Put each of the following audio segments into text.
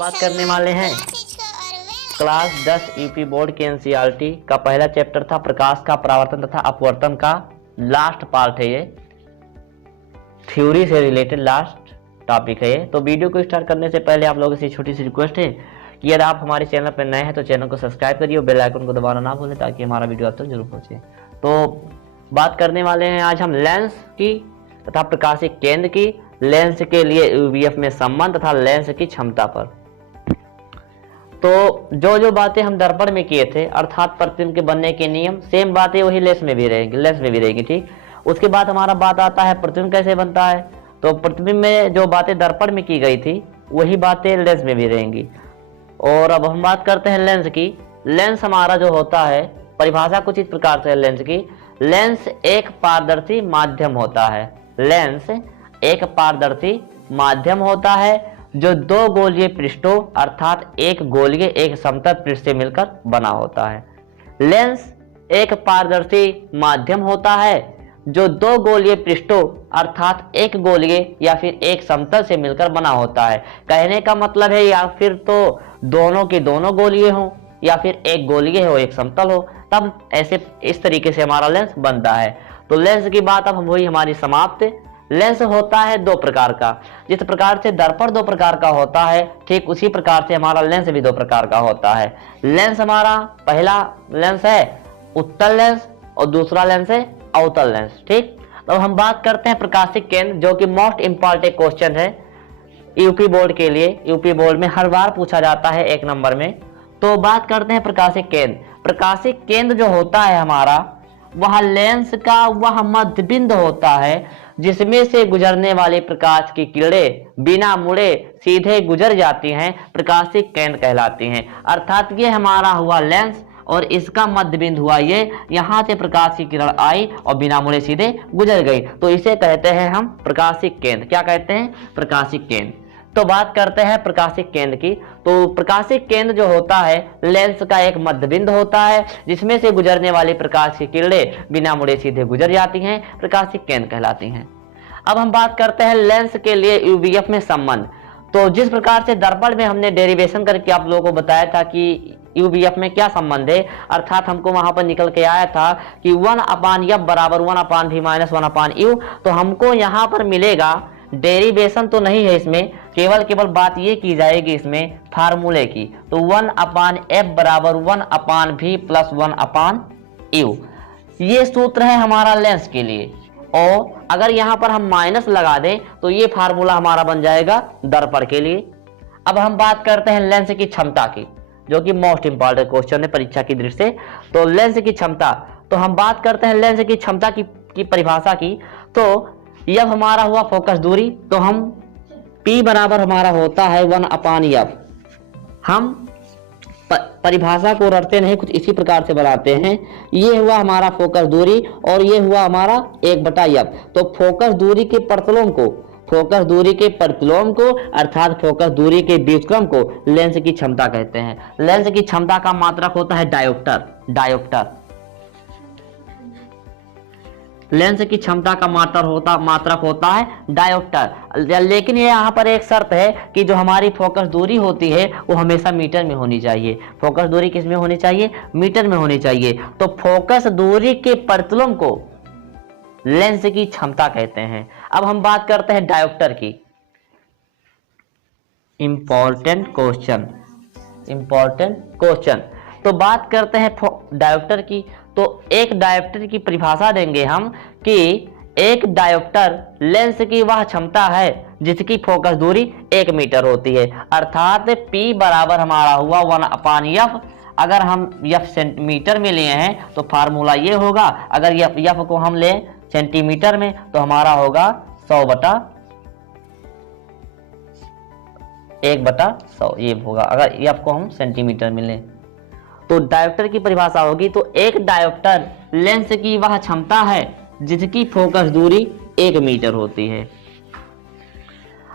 बात करने वाले हैं क्लास 10 यूपी बोर्ड के एनसीईआरटी का पहला चैप्टर था प्रकाश का परावर्तन तथा अपवर्तन का लास्ट पार्ट है ये, थ्योरी से रिलेटेड लास्ट टॉपिक है ये। तो वीडियो को स्टार्ट करने से पहले आप लोगों से छोटी सी रिक्वेस्ट है कि यदि आप हमारे चैनल पर नए हैं तो चैनल को सब्सक्राइब करिए और बेल आइकन को दबाना ना भूलें ताकि हमारा वीडियो आप तक जरूर पहुंचे। तो बात करने वाले हैं आज हम लेंस की तथा प्रकाशीय केंद्र की, लेंस के लिए यूवीएफ में संबंध तथा लेंस की क्षमता पर। तो जो बातें हम दर्पण में किए थे अर्थात प्रतिबिंब के बनने के नियम, सेम बातें वही लेंस में भी रहेगी, ठीक। उसके बाद हमारा बात आता है प्रतिबिंब कैसे बनता है। तो प्रतिबिंब में जो बातें दर्पण में की गई थी वही बातें लेंस में भी रहेंगी। और अब हम बात करते हैं लेंस की। लेंस हमारा जो होता है परिभाषा कुछ इस प्रकार से है लेंस की। लेंस एक पारदर्शी माध्यम होता है। लेंस एक पारदर्शी माध्यम होता है जो दो गोलीय पृष्ठों अर्थात एक गोलीय एक समतल पृष्ठ से मिलकर बना होता है। लेंस एक पारदर्शी माध्यम होता है जो दो गोलीय पृष्ठों अर्थात एक गोलीय या फिर एक समतल से मिलकर बना होता है। कहने का मतलब है या फिर तो दोनों के दोनों गोलीय हो या फिर एक गोलीय हो एक समतल हो, तब ऐसे इस तरीके से हमारा लेंस बनता है। तो लेंस की बात अब वही हमारी समाप्त। लेंस होता है दो प्रकार का। जिस प्रकार से दर्पण दो प्रकार का होता है ठीक उसी प्रकार से हमारा लेंस भी दो प्रकार का होता है। लेंस हमारा पहला लेंस है उत्तल लेंस और दूसरा लेंस है अवतल लेंस, ठीक। तो हम बात करते हैं प्रकाशिक केंद्र, जो कि मोस्ट इंपॉर्टेंट क्वेश्चन है यूपी बोर्ड के लिए। यूपी बोर्ड में हर बार पूछा जाता है 1 नंबर में। तो बात करते हैं प्रकाशिक केंद्र। प्रकाशिक केंद्र जो होता है हमारा वह लेंस का वह मध्य बिंदु होता है जिसमें से गुजरने वाले प्रकाश की किरणें बिना मुड़े सीधे गुजर जाती हैं, प्रकाशिक केंद्र कहलाती हैं। अर्थात ये हमारा हुआ लेंस और इसका मध्य बिंदु हुआ ये, यहाँ से प्रकाश की किरण आई और बिना मुड़े सीधे गुजर गई, तो इसे कहते हैं हम प्रकाशिक केंद्र। क्या कहते हैं? प्रकाशिक केंद्र। तो बात करते हैं प्रकाशिक केंद्र की। तो प्रकाशिक केंद्र जो होता है लेंस का एक मध्य बिंदु होता है जिसमें से गुजरने वाली प्रकाश की किरणें बिना मुड़े सीधे गुजर जाती हैं, प्रकाशिक केंद्र कहलाती हैं। अब हम बात करते हैं लेंस के लिए यूवीएफ में संबंध। तो जिस प्रकार से दर्पण में हमने डेरिवेशन करके आप लोगों को बताया था कि यूवीएफ में क्या संबंध है, अर्थात हमको वहां पर निकल के आया था कि 1/f बराबर 1/v माइनस 1/u। तो हमको यहाँ पर मिलेगा, डेरिवेशन तो नहीं है इसमें, केवल बात ये की जाएगी इसमें फार्मूले की। तो 1/f बराबर 1/v प्लस 1/u, ये सूत्र है हमारा लेंस के लिए। और अगर यहाँ पर हम माइनस लगा दें तो ये फार्मूला हमारा बन जाएगा दर्पण के लिए। अब हम बात करते हैं लेंस की क्षमता की, जो कि मोस्ट इंपॉर्टेंट क्वेश्चन है परीक्षा की दृष्टि से। तो लेंस की क्षमता, तो हम बात करते हैं लेंस की क्षमता की परिभाषा की। तो यह हमारा हुआ फोकस दूरी, तो हम P बराबर हमारा होता है 1/f। हम परिभाषा को रटते नहीं, कुछ इसी प्रकार से बनाते हैं। ये हुआ हमारा फोकस दूरी और ये हुआ हमारा 1/f। तो फोकस दूरी के प्रतिलोम को अर्थात फोकस दूरी के व्युत्क्रम को लेंस की क्षमता कहते हैं। लेंस की क्षमता का मात्रक होता है डायोप्टर। लेंस की क्षमता का मात्रक होता है डायोप्टर। लेकिन ये यहाँ पर एक शर्त है कि जो हमारी फोकस दूरी होती है वो हमेशा मीटर में होनी चाहिए। फोकस दूरी किस में होनी चाहिए? मीटर में होनी चाहिए। तो फोकस दूरी के प्रतिलोम को लेंस की क्षमता कहते हैं। अब हम बात करते हैं डायोप्टर की। Important question. तो बात करते हैं डायोप्टर की। तो एक डायोप्टर की परिभाषा देंगे हम कि एक डायोप्टर लेंस की वह क्षमता है जिसकी फोकस दूरी 1 मीटर होती है। अर्थात P बराबर हमारा हुआ 1/f। अगर हम f सेंटीमीटर में लिए हैं तो फार्मूला ये होगा, अगर f को हम लें सेंटीमीटर में तो हमारा होगा 100/100 ये होगा, अगर f को हम सेंटीमीटर में लें। तो डायोप्टर की परिभाषा होगी, तो एक डायोप्टर लेंस की वह क्षमता है जिसकी फोकस दूरी 1 मीटर होती है।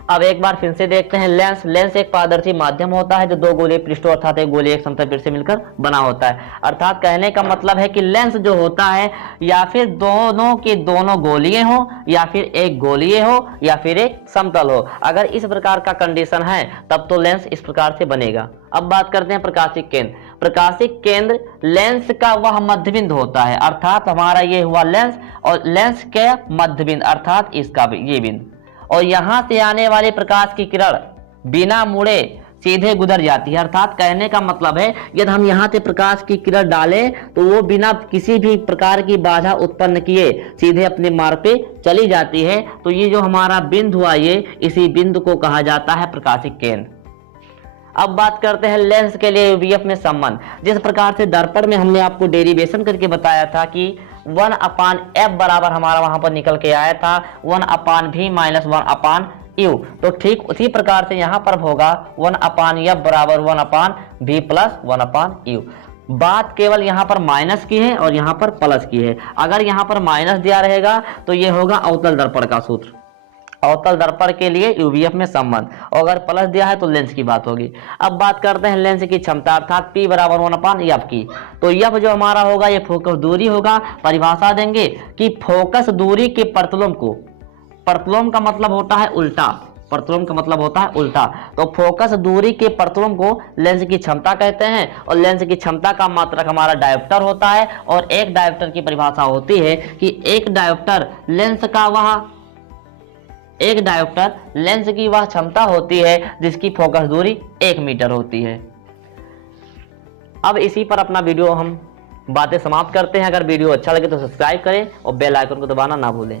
अब एक बार फिर से देखते हैं लेंस। लेंस एक पारदर्शी माध्यम होता है जो दो गोलीय पृष्ठों अर्थात एक गोलीय एक समतल पृष्ठ से मिलकर बना होता है। अर्थात कहने का मतलब है कि लेंस जो होता है या फिर दोनों के दोनों गोलीय हो, या फिर एक गोलीय हो, या फिर एक समतल हो। अगर इस प्रकार का कंडीशन है तब तो लेंस इस प्रकार से बनेगा। अब बात करते हैं प्रकाशिक केंद्र। प्रकाशिक केंद्र लेंस का वह मध्यबिंदु होता है, अर्थात हमारा ये हुआ लेंस और लेंस के मध्यबिंदु अर्थात इसका ये बिंदु, और यहां से आने वाले प्रकाश की किरण बिना मुड़े सीधे गुजर जाती है। अर्थात कहने का मतलब है यदि हम यहां से प्रकाश की किरण डालें तो वो बिना किसी भी प्रकार की बाधा उत्पन्न किए सीधे अपने मार्ग पे चली जाती है। तो ये जो हमारा बिंदु हुआ ये, इसी बिंदु को कहा जाता है प्रकाशिक केंद्र। अब बात करते हैं लेंस के लिए यूवीएफ में संबंध। जिस प्रकार से दर्पण में हमने आपको डेरिवेशन करके बताया था कि 1/f बराबर हमारा वहां पर निकल के आया था 1/v माइनस 1/u, तो ठीक उसी प्रकार से यहां पर होगा 1/f बराबर 1/v प्लस 1/u। बात केवल यहां पर माइनस की है और यहां पर प्लस की है। अगर यहां पर माइनस दिया रहेगा तो ये होगा अवतल दर्पण का सूत्र, अवतल दर्पण के लिए यूवीएफ में संबंध, और अगर प्लस दिया है तो लेंस की बात होगी। अब बात करते हैं लेंस की क्षमता अर्थात P बराबर 1/f की। तो f जो हमारा होगा ये फोकस दूरी होगा। परिभाषा देंगे कि फोकस दूरी के प्रतिलोम को, प्रतिलोम का मतलब होता है उल्टा, प्रतिलोम का मतलब होता है उल्टा, तो फोकस दूरी के प्रतिलोम को लेंस की क्षमता कहते हैं। और लेंस की क्षमता का मात्रक हमारा डायोप्टर होता है, और एक डायोप्टर की परिभाषा होती है कि एक डायोप्टर लेंस का वह, एक डायोप्टर लेंस की वह क्षमता होती है जिसकी फोकस दूरी 1 मीटर होती है। अब इसी पर अपना वीडियो हम बातें समाप्त करते हैं। अगर वीडियो अच्छा लगे तो सब्सक्राइब करें और बेल आइकन को दबाना ना भूलें।